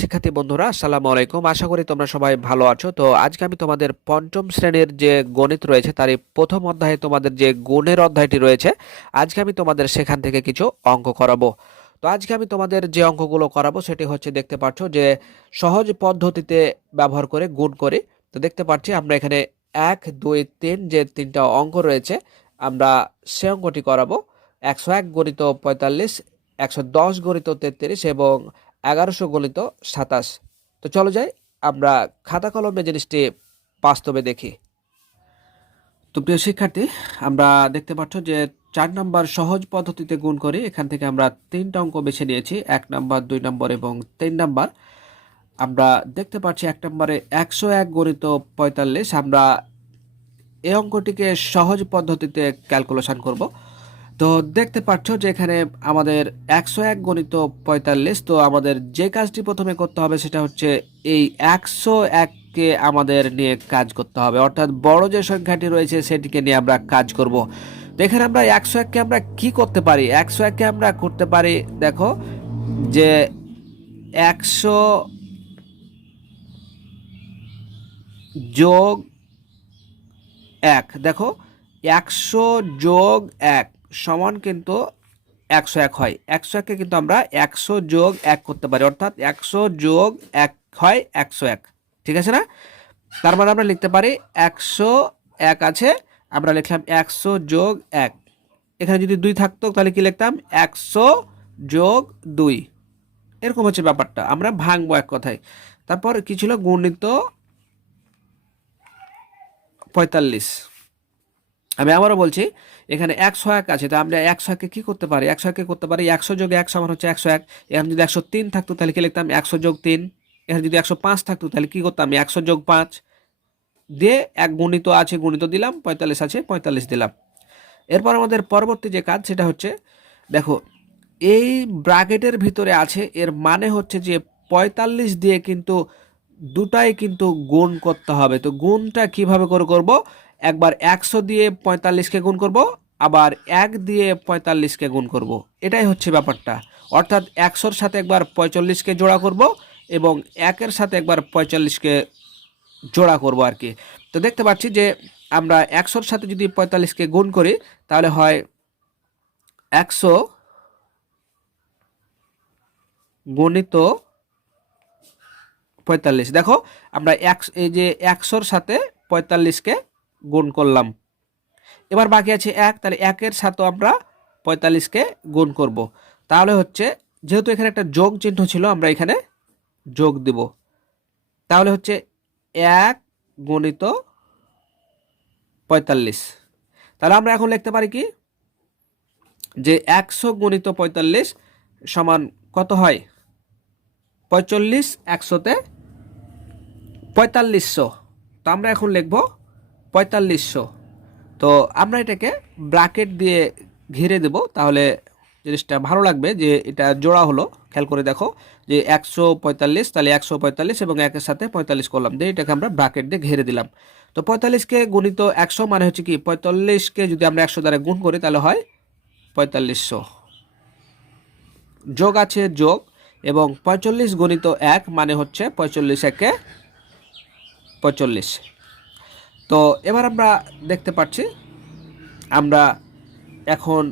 শিক্ষার্থী বন্ধুরা, আসসালামু আলাইকুম। আশা করি তোমরা সবাই ভালো আছো। তো আজকে আমি তোমাদের পঞ্চম শ্রেণীর যে গণিত রয়েছে তারই প্রথম অধ্যায়ে তোমাদের যে গুণের অধ্যায়টি রয়েছে, আজকে আমি তোমাদের সেখান থেকে কিছু অঙ্ক করাবো। তো আজকে আমি তোমাদের যে অঙ্কগুলো করাবো সেটি হচ্ছে, দেখতে পাচ্ছ যে সহজ পদ্ধতিতে ব্যবহার করে গুণ করি। তো দেখতে পাচ্ছি আমরা এখানে 1 2 3 যে তিনটা অঙ্ক রয়েছে, আমরা সে অঙ্কটি করাবো। 101 গণিত 45, 110 গণিত 33 এবং 1100 গণিত 27। তো চলো যাই, আমরা খাতা কলমে জিনিসটি বাস্তবে দেখি। তো প্রিয় শিক্ষার্থী, আমরা দেখতে পাচ্ছ যে 4 নাম্বার সহজ পদ্ধতিতে গুণ করি। এখান থেকে আমরা 3টা অঙ্ক বেছে নিয়েছি, 1 নাম্বার, 2 নাম্বার এবং 3 নাম্বার। আমরা দেখতে পাচ্ছি 1 নম্বরে 101 গণিত 45, আমরা এই অঙ্কটিকে সহজ পদ্ধতিতে ক্যালকুলেশন করব। তো দেখতে পাচ্ছ যে এখানে আমাদের 101 গণিত 45। তো আমাদের যে কাজটি প্রথমে করতে হবে সেটা হচ্ছে এই 101কে আমাদের নিয়ে কাজ করতে হবে, অর্থাৎ বড় যে সংখ্যাটি রয়েছে সেটিকে নিয়ে আমরা কাজ করব। তো এখানে আমরা 101কে আমরা কি করতে পারি? 101কে আমরা করতে পারি, দেখো যে 100 যোগ 1, দেখো 100 যোগ 1 সমান কিন্তু 101 হয়। 101কে কিন্তু আমরা 100 যোগ 1 করতে পারি, অর্থাৎ 100 যোগ 1 হয় 101। ঠিক আছে না? তার মানে আমরা লিখতে পারি 101 আছে, আমরা লিখলাম 100 যোগ 1। এখানে যদি 2 থাকতো তাহলে কি লিখতাম? 100 যোগ 2। এরকম হচ্ছে ব্যাপারটা, আমরা ভাঙবো এক কথায়। তারপর কি ছিল? গুণিত 45। আমি আবারও বলছি, এখানে 101 আছে, তো আমরা 101কে কি করতে পারি? 101কে করতে পারি 100 যোগ 1 সমান হচ্ছে 101। এখানে যদি 103 থাকতো তাহলে কি লিখতাম? 100 যোগ 3। এখানে যদি 105 থাকতো তাহলে কি করতাম? 100 যোগ 5 দিয়ে 1 গুণিত আছে, গুণিত দিলাম, 45 আছে, 45 দিলাম। এরপর আমাদের পরবর্তী যে কাজ সেটা হচ্ছে, দেখো এই ব্র্যাকেটের ভিতরে আছে, এর মানে হচ্ছে যে 45 দিয়ে কিন্তু দুটাই কিন্তু গুণ করতে হবে। তো গুণটা কিভাবে করে করব? একবার 100 দিয়ে 45কে গুণ করব, আবার 1 দিয়ে 45কে গুণ করব। এটাই হচ্ছে ব্যাপারটা। অর্থাৎ 100-র সাথে একবার 45কে জোড়া করব এবং 1-এর সাথে একবার 45কে জোড়া করব আর কি। তো দেখতে পাচ্ছি যে আমরা 100-র সাথে যদি 45কে গুণ করি তাহলে হয় 100 গণিত 45। দেখো আমরা এই যে 100-র সাথে 45কে গুণ করলাম, এবার বাকি আছে 1, তাহলে 1-এর সাথে আমরা 45কে গুণ করব। তাহলে হচ্ছে, যেহেতু এখানে একটা যোগ চিহ্ন ছিল, আমরা এখানে যোগ দিব। তাহলে হচ্ছে 1 গণিত 45। তাহলে আমরা এখন লিখতে পারি কি, যে 100 গণিত 45 সমান কত হয়? 45, 100-তে 4500। তো আমরা এখন লিখব 4500। তো আমরা এটাকে ব্র্যাকেট দিয়ে ঘিরে দেব, তাহলে জিনিসটা ভালো লাগবে যে এটা জোড়া হলো। খেয়াল করে দেখো যে 145, তাহলে 145 এবং 1-এর সাথে 45 করলাম দিয়ে এটাকে আমরা ব্র্যাকেট দিয়ে ঘিরে দিলাম। তো 45কে গুণিত 100 মানে হচ্ছে কি, 45কে যদি আমরা 100 দ্বারা গুণ করি তাহলে হয় 4500। যোগ আছে যোগ, এবং 45 গণিত 1 মানে হচ্ছে 45 একে 45। তো এবার আমরা দেখতে পাচ্ছি, আমরা এখন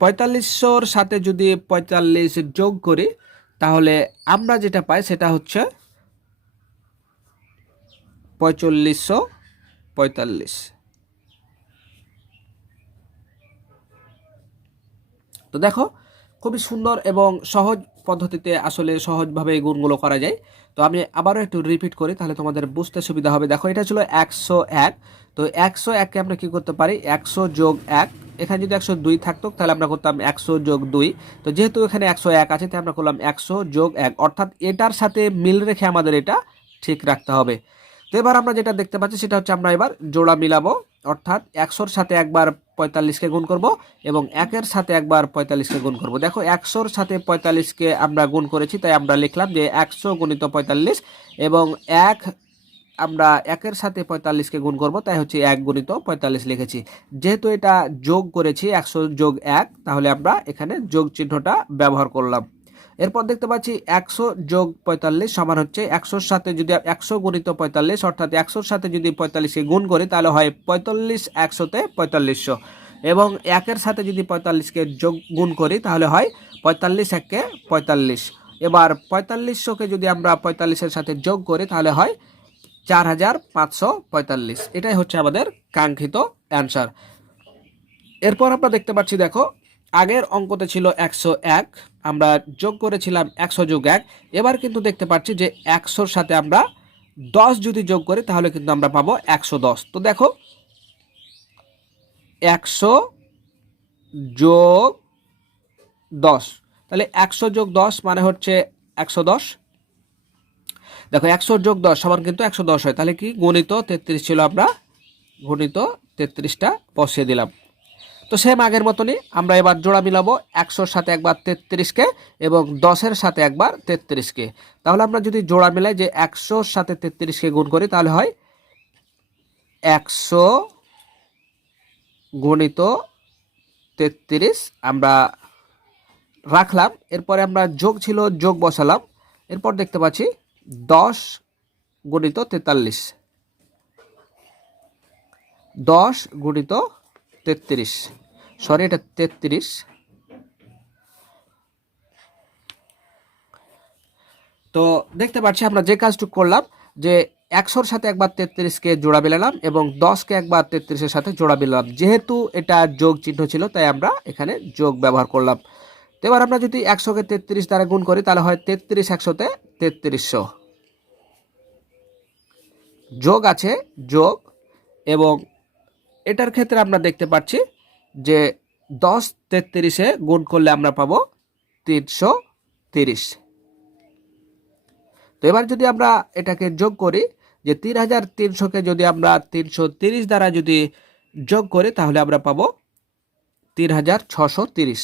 4500-র সাথে যদি 45 যোগ করি তাহলে আমরা যেটা পাই সেটা হচ্ছে 4545। তো দেখো খুবই সুন্দর এবং সহজ পদ্ধতিতে আসলে সহজভাবে এই গুণগুলো করা যায়। তো আমি আবারও একটু রিপিট করি তাহলে তোমাদের বুঝতে সুবিধা হবে। দেখো এটা ছিল 101। তো 101কে আমরা কি করতে পারি? 100 যোগ 1। এখানে যদি 102 থাকতো তাহলে আমরা করতাম 100 যোগ 2। তো যেহেতু এখানে 101 আছে তাই আমরা করলাম 100 যোগ 1, অর্থাৎ এটার সাথে মিল রেখে আমাদের এটা ঠিক রাখতে হবে। তো এবার আমরা যেটা দেখতে পাচ্ছি সেটা হচ্ছে, আমরা এবার জোড়া মিলাবো, অর্থাৎ 100-র সাথে একবার 45কে গুণ করব এবং 1-এর সাথে একবার 45কে গুণ করব। দেখো 100-র সাথে 45কে আমরা গুণ করেছি, তাই আমরা লিখলাম যে 100 গুণিত 45, এবং 1 আমরা 1-এর সাথে 45কে গুণ করব, তাই হচ্ছে 1 গুণিত 45 লিখেছি। যেহেতু এটা যোগ করেছি 100 যোগ 1, তাহলে আমরা এখানে যোগ চিহ্নটা ব্যবহার করলাম। এরপর দেখতে পাচ্ছি 100 যোগ 45 সমান হচ্ছে 100-র সাথে যদি 100 গুণিত 45, অর্থাৎ 100-র সাথে যদি 45কে গুণ করি তাহলে হয় 45 100-তে 4500, এবং 1-এর সাথে যদি 45কে যোগ গুণ করি তাহলে হয় 45 1-কে 45। এবার 4500-কে যদি আমরা 45-এর সাথে যোগ করি তাহলে হয় 4545। এটাই হচ্ছে আমাদের কাঙ্ক্ষিত অ্যান্সার। এরপর আমরা দেখতে পাচ্ছি, দেখো আগের অঙ্কতে ছিল 101, আমরা যোগ করেছিলাম 100 যোগ 1। এবার কিন্তু দেখতে পাচ্ছি যে 100-র সাথে আমরা 10 যদি যোগ করি তাহলে কিন্তু আমরা পাবো 110। তো দেখো 100 যোগ 10, তাহলে 100 যোগ 10 মানে হচ্ছে 110। দেখো 100 যোগ 10 সমান কিন্তু 110 হয়, তাহলে কি গণিত 33 ছিল, আমরা গণিত 33টা বসিয়ে দিলাম। তো সেম আগের মতনই আমরা এবার জোড়া মিলাবো 100-র সাথে একবার 33কে এবং 10-এর সাথে একবার 33কে। তাহলে আমরা যদি জোড়া মিলাই যে 100-র সাথে 33কে গুণ করি তাহলে হয় 100 গুণিত 33, আমরা রাখলাম। এরপরে আমরা যোগ ছিল যোগ বসালাম। এরপর দেখতে পাচ্ছি 10 গুণিত 43, 10 গুণিত 33, সরি এটা 33। তো দেখতে পাচ্ছি আমরা যে কাজটুকু করলাম যে 100-র সাথে একবার 33কে জোড়া মিলালাম এবং 10কে একবার 33-এর সাথে জোড়া মিলালাম। যেহেতু এটা যোগ চিহ্ন ছিল তাই আমরা এখানে যোগ ব্যবহার করলাম। তো এবার আমরা যদি 100-কে 33 দ্বারা গুণ করি তাহলে হয় 33 100-তে 3300, যোগ আছে যোগ, এবং এটার ক্ষেত্রে আমরা দেখতে পাচ্ছি যে 10 33-এ গুণ করলে আমরা পাবো 330। তো এবার যদি আমরা এটাকে যোগ করি যে 3300-কে যদি আমরা 330 দ্বারা যদি যোগ করি তাহলে আমরা পাবো 3630,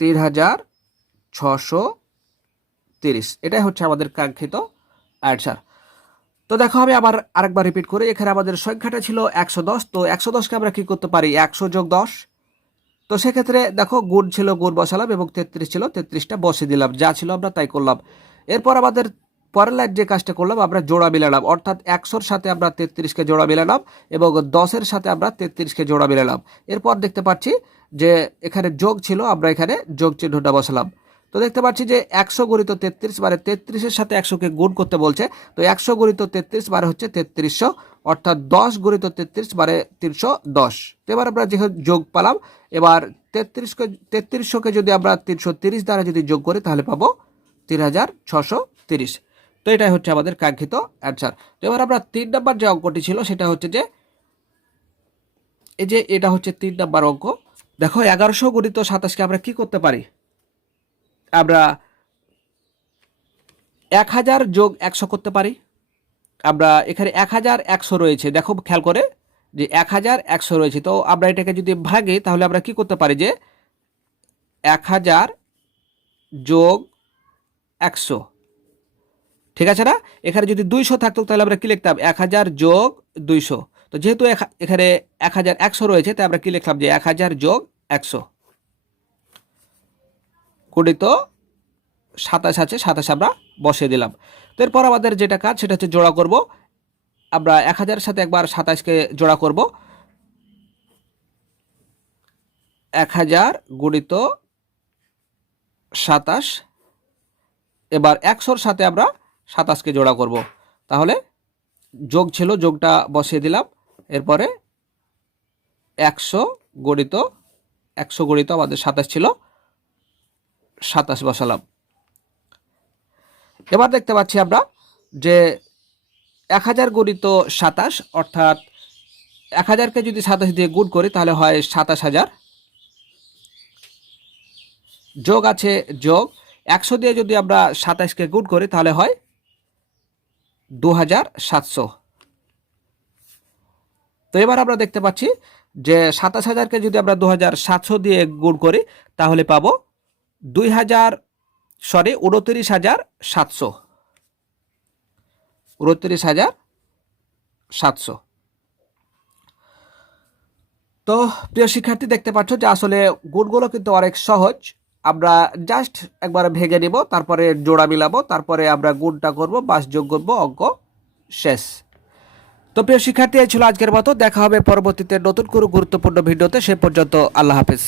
3630। এটাই হচ্ছে আমাদের কাঙ্ক্ষিত অ্যান্সার। তো দেখো আমি আবার আরেকবার রিপিট করি, এখানে আমাদের সংখ্যাটা ছিল 110। তো 110-কে আমরা কি করতে পারি 100 যোগ 10। তো সেক্ষেত্রে দেখো গুণ ছিল গুণ বসালাম এবং 33 ছিল 33টা বসিয়ে দিলাম, যা ছিল আমরা তাই করলাম। এরপর আমাদের পরের লাইন যে কাজটা করলাম আমরা জোড়া মিলালাম, অর্থাৎ 100-র সাথে আমরা 33কে জোড়া মিলালাম এবং 10-এর সাথে আমরা 33কে জোড়া মিলালাম। এরপর দেখতে পাচ্ছি যে এখানে যোগ ছিল, আমরা এখানে যোগ চিহ্নটা বসালাম। তো দেখতে পাচ্ছি যে 100 গুণিত 33 মানে 33-এর সাথে 100-কে গুণ করতে বলছে। তো 100 গুণিত 33 মানে হচ্ছে 3300, অর্থাৎ 10 গুণিত 33 মানে 310। তো এবার আমরা যেহেতু যোগ পেলাম, এবার 3300-কে যদি আমরা 330 দ্বারা যদি যোগ করি তাহলে পাবো 3630। তো এটাই হচ্ছে আমাদের কাঙ্ক্ষিত অ্যান্সার। তো এবার আমরা 3 নম্বর যে অঙ্কটি ছিল সেটা হচ্ছে যে এই যে এটা হচ্ছে 3 নম্বর অঙ্ক। দেখো 1100 গুণিত 27-কে আমরা কি করতে পারি, আমরা 1000 যোগ 100 করতে পারি। আমরা এখানে 1100 রয়েছে, দেখো খেয়াল করে যে 1100 রয়েছে। তো আমরা এটাকে যদি ভাঙি তাহলে আমরা কি করতে পারি যে 1000 যোগ 100, ঠিক আছে না? এখানে যদি 200 থাকতো তাহলে আমরা কি লিখতাম 1000 যোগ 200। তো যেহেতু এখানে 1100 রয়েছে তাই আমরা কি লিখলাম যে 1000 যোগ 100 গুণিত 27 আছে, 27 আমরা বসিয়ে দিলাম। তো এরপর আমাদের যেটা কাজ সেটা হচ্ছে জোড়া করব। আমরা 1000-এর সাথে একবার 27-কে জোড়া করব, 1000 গুণিত 27। এবার 100-র সাথে আমরা 27-কে জোড়া করব, তাহলে যোগ ছিল যোগটা বসিয়ে দিলাম। এরপরে 100 গণিত আমাদের 27 ছিল, 27 বসালাম। এবার দেখতে পাচ্ছি আমরা যে 1000 গণিত 27, অর্থাৎ 1000-কে যদি 27 দিয়ে গুণ করি তাহলে হয় 27000, যোগ আছে যোগ 100 দিয়ে যদি আমরা 27-কে গুণ করি তাহলে হয় 2700। তো এবার আমরা দেখতে পাচ্ছি যে 27000-কে যদি আমরা 2700 দিয়ে গুণ করি তাহলে পাবো 29700, 29700। তো প্রিয় শিক্ষার্থী, দেখতে পাচ্ছ যে আসলে গুণগুলো কিন্তু অনেক সহজ। আমরা জাস্ট একবার ভেঙে নিব, তারপরে জোড়া মিলাবো, তারপরে আমরা গুণটা করব, বাস যোগ করবো, অঙ্ক শেষ। তো প্রিয় শিক্ষার্থী, এই ছিল আজকের মতো। দেখা হবে পরবর্তীতে নতুন কোনো গুরুত্বপূর্ণ ভিডিওতে। সে পর্যন্ত আল্লাহ হাফেজ।